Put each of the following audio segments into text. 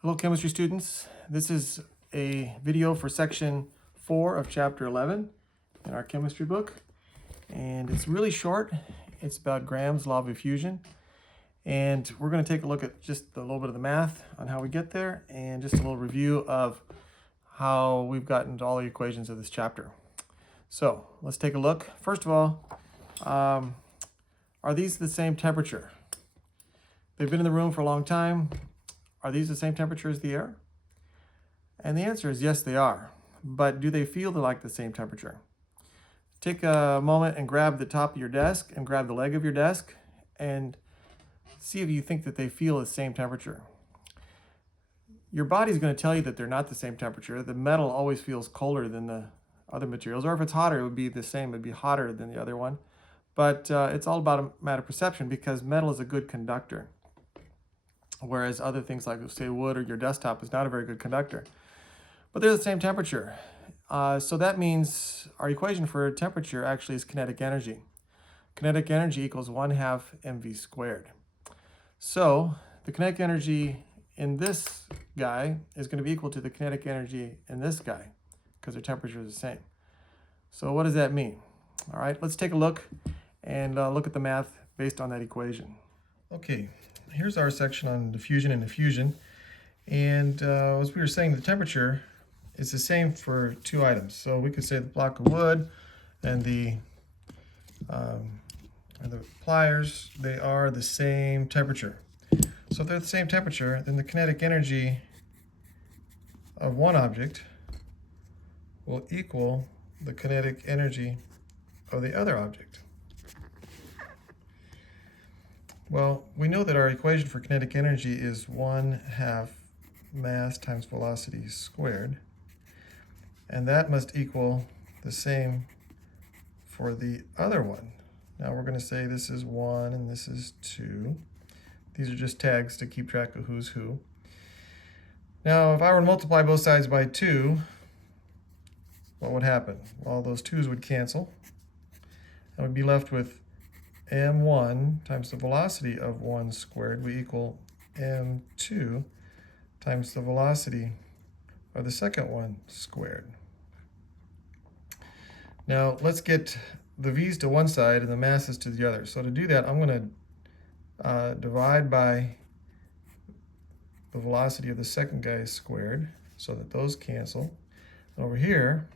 Hello, chemistry students. This is a video for section 4 of chapter 11 in our chemistry book. And it's really short. It's about Graham's law of effusion. And we're going to take a look at just a little bit of the math on how we get there and just a little review of how we've gotten to all the equations of this chapter. So let's take a look. First of all, are these the same temperature? They've been in the room for a long time. Are these the same temperature as the air? And the answer is yes, they are. But do they feel like the same temperature? Take a moment and grab the top of your desk and grab the leg of your desk and see if you think that they feel the same temperature. Your body's going to tell you that they're not the same temperature. The metal always feels colder than the other materials, or if it's hotter, it would be the same. It would be hotter than the other one. But it's all about a matter of perception because metal is a good conductor, whereas other things like, say, wood or your desktop is not a very good conductor. But they're the same temperature. So that means our equation for temperature actually is kinetic energy. Kinetic energy equals 1/2 mv squared. So the kinetic energy in this guy is going to be equal to the kinetic energy in this guy because their temperature is the same. So what does that mean? All right, let's take a look and look at the math based on that equation. Okay, here's our section on diffusion and effusion. And as we were saying, the temperature is the same for two items. So we could say the block of wood and the pliers, they are the same temperature. So if they're the same temperature, then the kinetic energy of one object will equal the kinetic energy of the other object. Well, we know that our equation for kinetic energy is 1/2 mass times velocity squared. And that must equal the same for the other one. Now we're going to say this is 1 and this is 2. These are just tags to keep track of who's who. Now, if I were to multiply both sides by 2, what would happen? Well, those 2's would cancel. I would be left with m1 times the velocity of 1 squared will equal m2 times the velocity of the second one squared. Now let's get the v's to one side and the masses to the other. So to do that, I'm going to divide by the velocity of the second guy squared so that those cancel. And over here,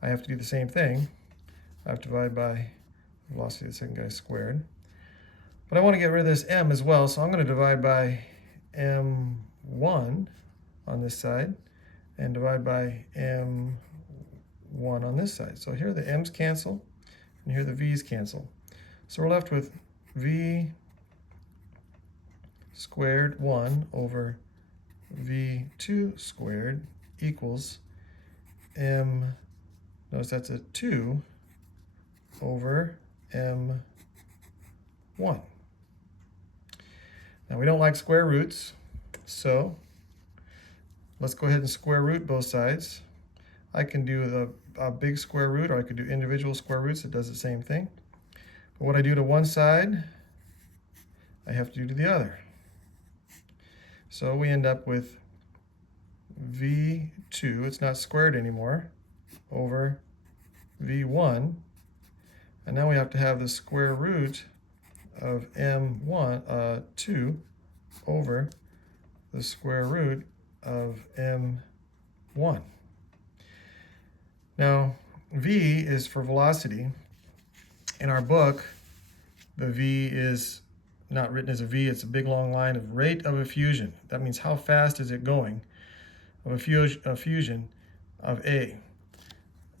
I have to do the same thing. I have to divide by the velocity of the second guy squared. But I want to get rid of this m as well, so I'm going to divide by m1 on this side and divide by m1 on this side. So here the m's cancel and here the v's cancel. So we're left with v squared 1 over v2 squared equals m, notice that's a 2 over m1. Now we don't like square roots, so let's go ahead and square root both sides. I can do a big square root, or I could do individual square roots. It does the same thing. But what I do to one side, I have to do to the other. So we end up with v2, it's not squared anymore, over v1. And now we have to have the square root of m1, 2 over the square root of m1. Now, v is for velocity. In our book, the v is not written as a v, it's a big long line of rate of effusion. That means how fast is it going of effusion of A.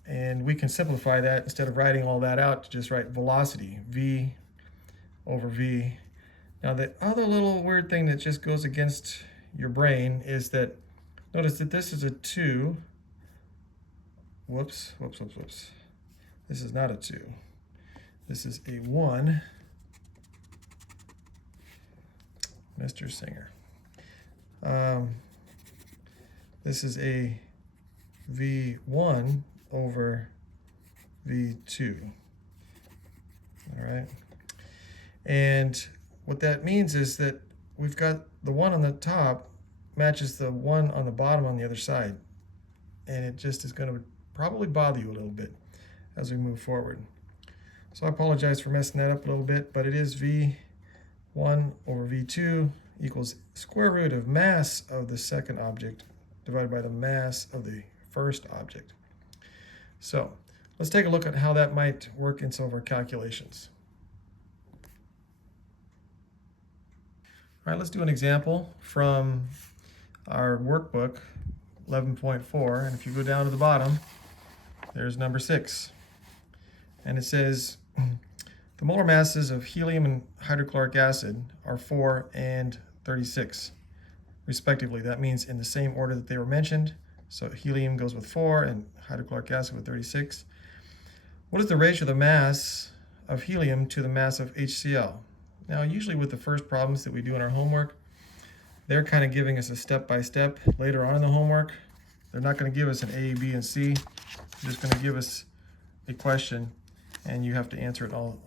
And we can simplify that instead of writing all that out to just write velocity, v over v. Now the other little weird thing that just goes against your brain is that, notice that this is a 2. Whoops. This is not a 2. This is a 1. Mr. Singer. This is a v1 over v2. All right. And what that means is that we've got the 1 on the top matches the one on the bottom on the other side. And it just is going to probably bother you a little bit as we move forward. So I apologize for messing that up a little bit, but it is V1 over V2 equals square root of mass of the second object divided by the mass of the first object. So let's take a look at how that might work in some of our calculations. All right, let's do an example from our workbook 11.4, and if you go down to the bottom, there's number 6. And it says the molar masses of helium and hydrochloric acid are 4 and 36, respectively. That means in the same order that they were mentioned. So helium goes with 4 and hydrochloric acid with 36. What is the ratio of the mass of helium to the mass of HCl? Now, usually with the first problems that we do in our homework, they're kind of giving us a step-by-step. Later on in the homework, they're not going to give us an A, B, and C. They're just going to give us a question, and you have to answer it all.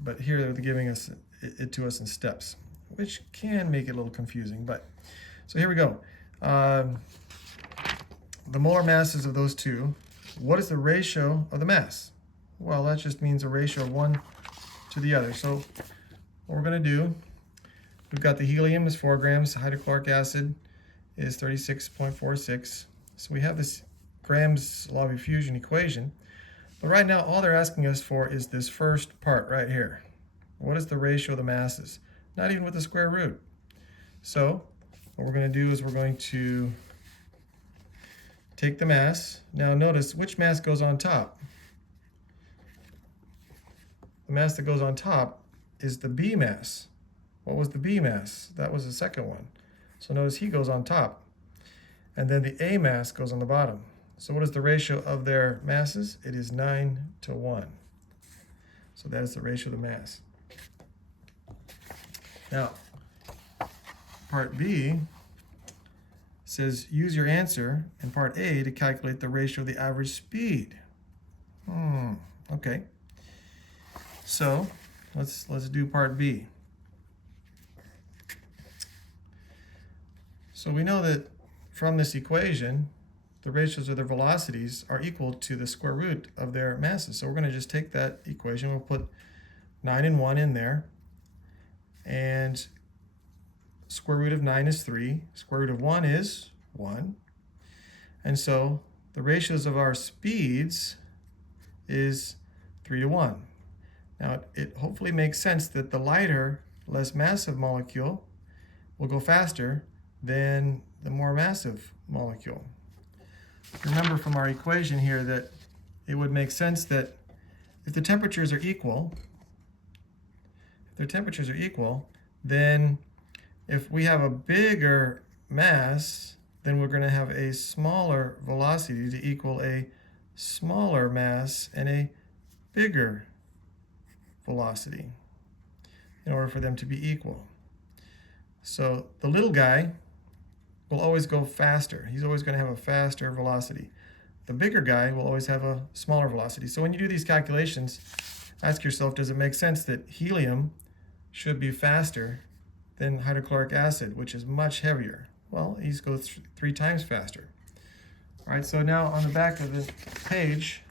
But here they're giving us it to us in steps, which can make it a little confusing. But so here we go. The molar masses of those two. What is the ratio of the mass? Well, that just means a ratio of one to the other. So what we're going to do, we've got the helium is 4 grams, hydrochloric acid is 36.46. So we have this Graham's law of effusion equation. But right now, all they're asking us for is this first part right here. What is the ratio of the masses? Not even with the square root. So what we're going to do is we're going to take the mass. Now notice which mass goes on top. The mass that goes on top is the B mass. What was the B mass? That was the second one. So notice he goes on top. And then the A mass goes on the bottom. So what is the ratio of their masses? It is 9 to 1. So that is the ratio of the mass. Now, part B says use your answer in part A to calculate the ratio of the average speed. Okay. So let's do part B. So we know that from this equation, the ratios of their velocities are equal to the square root of their masses. So we're going to just take that equation, we'll put 9 and 1 in there, and square root of 9 is 3, square root of 1 is 1, and so the ratios of our speeds is 3 to 1. Now it hopefully makes sense that the lighter, less massive molecule will go faster than the more massive molecule. Remember from our equation here that it would make sense that if the temperatures are equal, then if we have a bigger mass, then we're going to have a smaller velocity to equal a smaller mass and a bigger velocity in order for them to be equal. So the little guy will always go faster. He's always going to have a faster velocity. The bigger guy will always have a smaller velocity. So when you do these calculations, ask yourself, does it make sense that helium should be faster than hydrochloric acid, which is much heavier? Well, he goes 3 times faster. All right, so now on the back of the page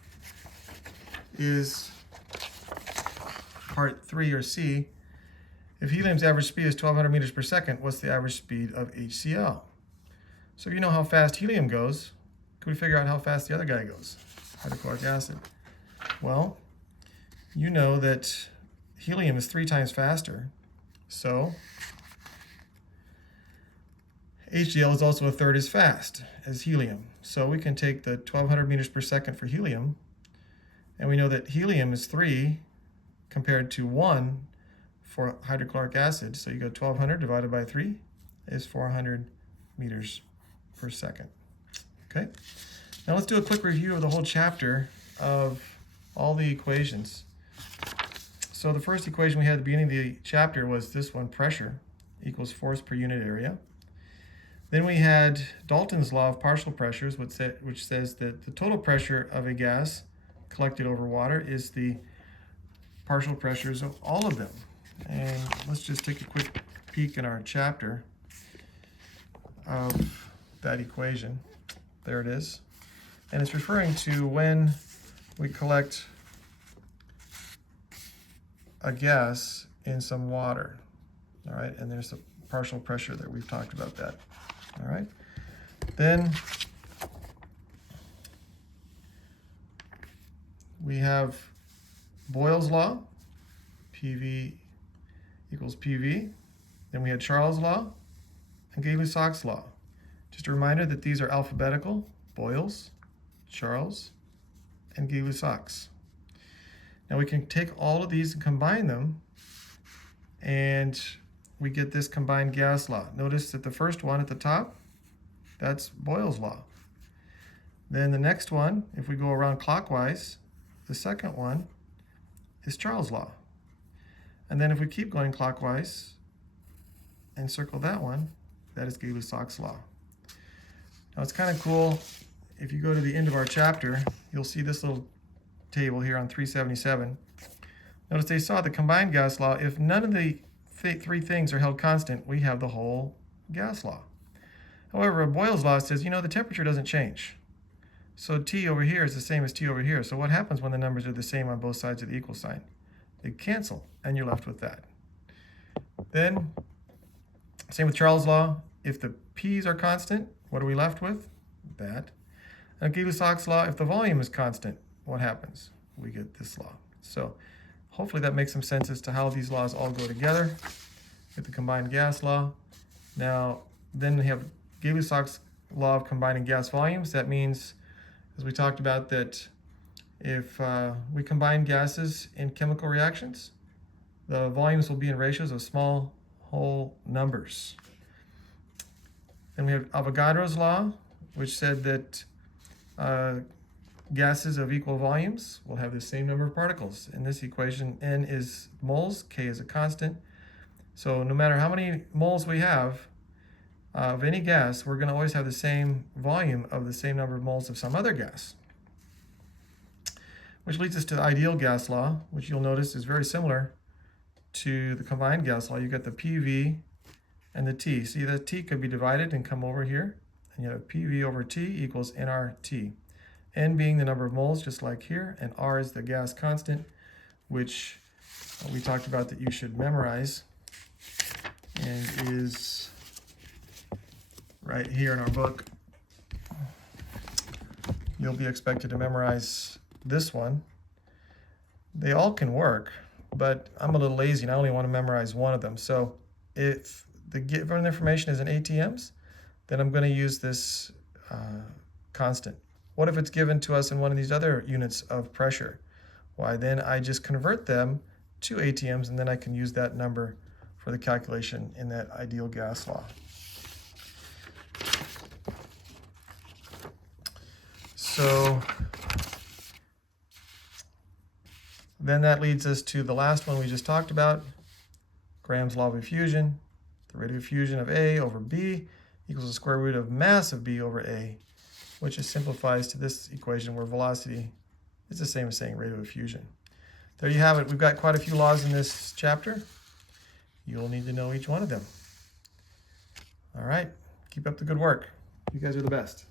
is part 3 or C. If helium's average speed is 1200 meters per second, what's the average speed of HCl? So if you know how fast helium goes, can we figure out how fast the other guy goes, hydrochloric acid? Well, you know that helium is 3 times faster, so HCl is also 1/3 as fast as helium. So we can take the 1200 meters per second for helium, and we know that helium is 3 compared to 1 for hydrochloric acid. So you go 1200 divided by 3 is 400 meters per second. Okay, now let's do a quick review of the whole chapter of all the equations. So the first equation we had at the beginning of the chapter was this one, pressure equals force per unit area. Then we had Dalton's law of partial pressures, which says that the total pressure of a gas collected over water is the partial pressures of all of them. And let's just take a quick peek in our chapter. of that equation. There it is. And it's referring to when we collect a gas in some water. All right, and there's the partial pressure there. We've talked about that. All right. Then we have Boyle's law, PV equals PV. Then we had Charles' law and Gay-Lussac's law. Just a reminder that these are alphabetical: Boyle's, Charles, and Gay-Lussac's. Now we can take all of these and combine them, and we get this combined gas law. Notice that the first one at the top, that's Boyle's law. Then the next one, if we go around clockwise, the second one is Charles' law. And then if we keep going clockwise and circle that one, that is Gay-Lussac's law. Now it's kind of cool. If you go to the end of our chapter, you'll see this little table here on 377. Notice they saw the combined gas law. If none of the three things are held constant, we have the whole gas law. However, Boyle's law says, the temperature doesn't change. So T over here is the same as T over here. So what happens when the numbers are the same on both sides of the equal sign? They cancel, and you're left with that. Then, same with Charles' law. If the P's are constant, what are we left with? That. And Gay-Lussac's law, if the volume is constant, what happens? We get this law. So hopefully that makes some sense as to how these laws all go together with the combined gas law. Now, then we have Gay-Lussac's law of combining gas volumes. That means, as we talked about, that if we combine gases in chemical reactions, the volumes will be in ratios of small whole numbers. Then we have Avogadro's law, which said that gases of equal volumes will have the same number of particles. In this equation, N is moles, K is a constant. So no matter how many moles we have of any gas, we're going to always have the same volume of the same number of moles of some other gas. Which leads us to the ideal gas law, which you'll notice is very similar to the combined gas law. You got the PV and the T. See, the T could be divided and come over here. And you have PV over T equals nRT. N being the number of moles, just like here, and R is the gas constant, which we talked about that you should memorize, and is right here in our book. You'll be expected to memorize this one. They all can work, but I'm a little lazy and I only want to memorize one of them. So if the given information is in ATMs, then I'm going to use this constant. What if it's given to us in one of these other units of pressure? Why, then I just convert them to ATMs, and then I can use that number for the calculation in that ideal gas law. So then that leads us to the last one we just talked about, Graham's law of effusion. The rate of effusion of A over B equals the square root of mass of B over A, which just simplifies to this equation where velocity is the same as saying rate of effusion. There you have it. We've got quite a few laws in this chapter. You'll need to know each one of them. All right, keep up the good work. You guys are the best.